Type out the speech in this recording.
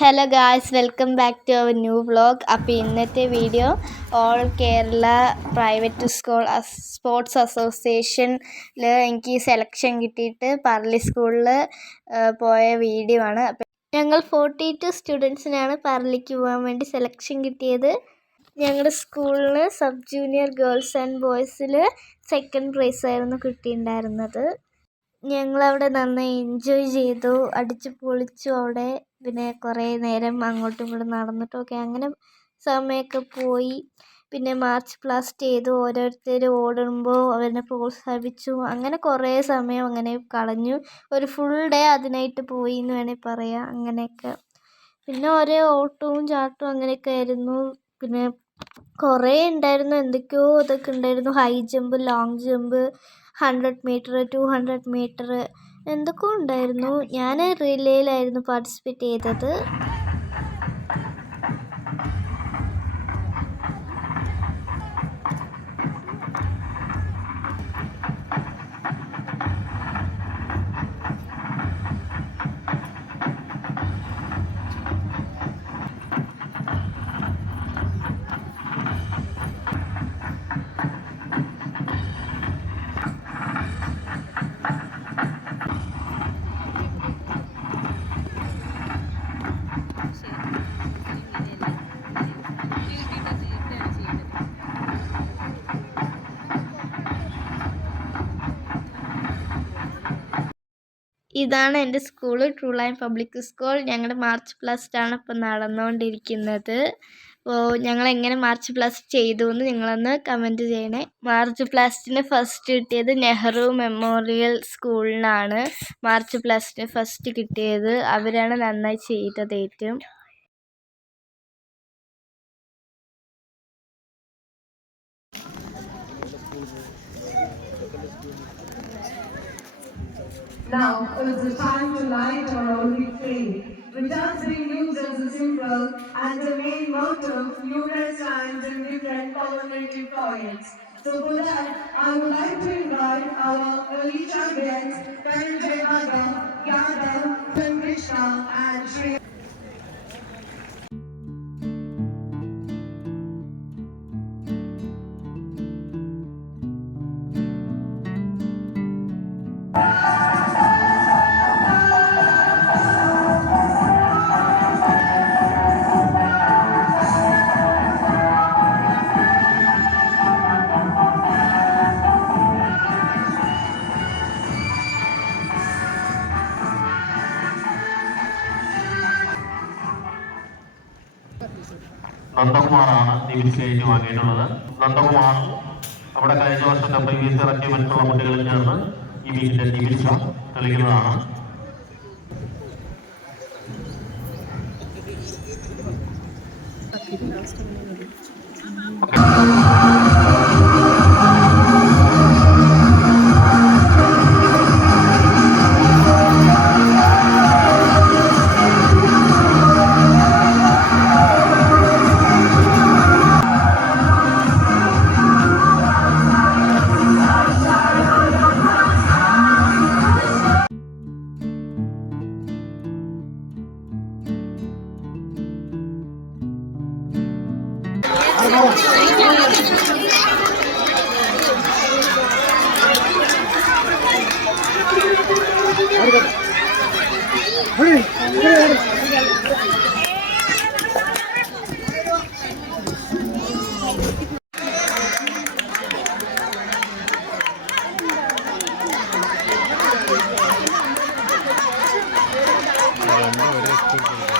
Hello guys, welcome back to our new vlog. അപ്പോൾ ഇന്നത്തെ video all Kerala private school sports അസോസിയേഷനിൽ എനിക്ക് selection കിട്ടിയിട്ട് പറളി സ്കൂളിൽ പോയ വീഡിയോ ആണ്. അപ്പം ഞങ്ങൾ 42 സ്റ്റുഡൻസിനാണ് പറളിക്ക് പോകാൻ വേണ്ടി സെലക്ഷൻ കിട്ടിയത്. ഞങ്ങളുടെ സ്കൂളിൽ സബ് ജൂനിയർ ഗേൾസ് ആൻഡ് ബോയ്സിൽ സെക്കൻഡ് പ്രൈസായിരുന്നു കിട്ടിയിട്ടുണ്ടായിരുന്നത്. ഞങ്ങളവിടെ നന്നായി എൻജോയ് ചെയ്തു, അടിച്ചു പൊളിച്ചു അവിടെ. പിന്നെ കുറേ നേരം അങ്ങോട്ടും ഇങ്ങോട്ടും നടന്നിട്ടൊക്കെ അങ്ങനെ സമയമൊക്കെ പോയി. പിന്നെ മാർച്ച് പാസ്റ്റ് ചെയ്തു, ഓരോരുത്തർ ഓടുമ്പോൾ അവരെ പ്രോത്സാഹിപ്പിച്ചു. അങ്ങനെ കുറേ സമയം അങ്ങനെ കളഞ്ഞു. ഒരു ഫുൾ ഡേ അതിനായിട്ട് പോയി എന്ന് വേണമെങ്കിൽ പറയാം. അങ്ങനെയൊക്കെ പിന്നെ ഓരോ ഓട്ടവും ചാട്ടവും അങ്ങനെയൊക്കെ ആയിരുന്നു. പിന്നെ കുറേ ഉണ്ടായിരുന്നു, എന്തൊക്കെയോ ഇതൊക്കെ ഉണ്ടായിരുന്നു. High jump, long jump, 100 meter, 200 meter എന്തൊക്കെയോ ഉണ്ടായിരുന്നു. ഞാൻ റിലേയിലായിരുന്നു പാർട്ടിസിപ്പേറ്റ് ചെയ്തത്. ഇതാണ് എൻ്റെ school, true line public school. ഞങ്ങളുടെ മാർച്ച് പാസ്റ്റാണ് ഇപ്പോൾ നടന്നുകൊണ്ടിരിക്കുന്നത്. അപ്പോൾ ഞങ്ങളെങ്ങനെ മാർച്ച് പാസ്റ്റ് ചെയ്തു എന്ന് നിങ്ങളൊന്ന് കമൻറ്റ് ചെയ്യണേ. മാർച്ച് പാസ്റ്റിന് ഫസ്റ്റ് കിട്ടിയത് നെഹ്റു മെമ്മോറിയൽ സ്കൂളിനാണ്. മാർച്ച് പാസ്റ്റിന് ഫസ്റ്റ് കിട്ടിയത് അവരാണ് നന്നായി ചെയ്തത് ഏറ്റവും. Now is the time to light our holy flame, which has been used as a symbol and the main motive numerous times in different commemorative points. So for that, I would like to invite our early champions, Dhananjay Bhagam, Yadav, Krishna and Shri. നന്ദകുമാറാണ് നിവിൻസ് ഏറ്റുവാങ്ങിയിട്ടുള്ളത്. Nandakumar നമ്മുടെ കഴിഞ്ഞ വർഷത്തെ previous ഇറക്കിയ മറ്റുള്ള കുട്ടികളിൽ ചേർന്ന് ഈ വീക്കിന്റെ നിവിൻസ തെളിയിക്കുന്നതാണ്. ഒരേ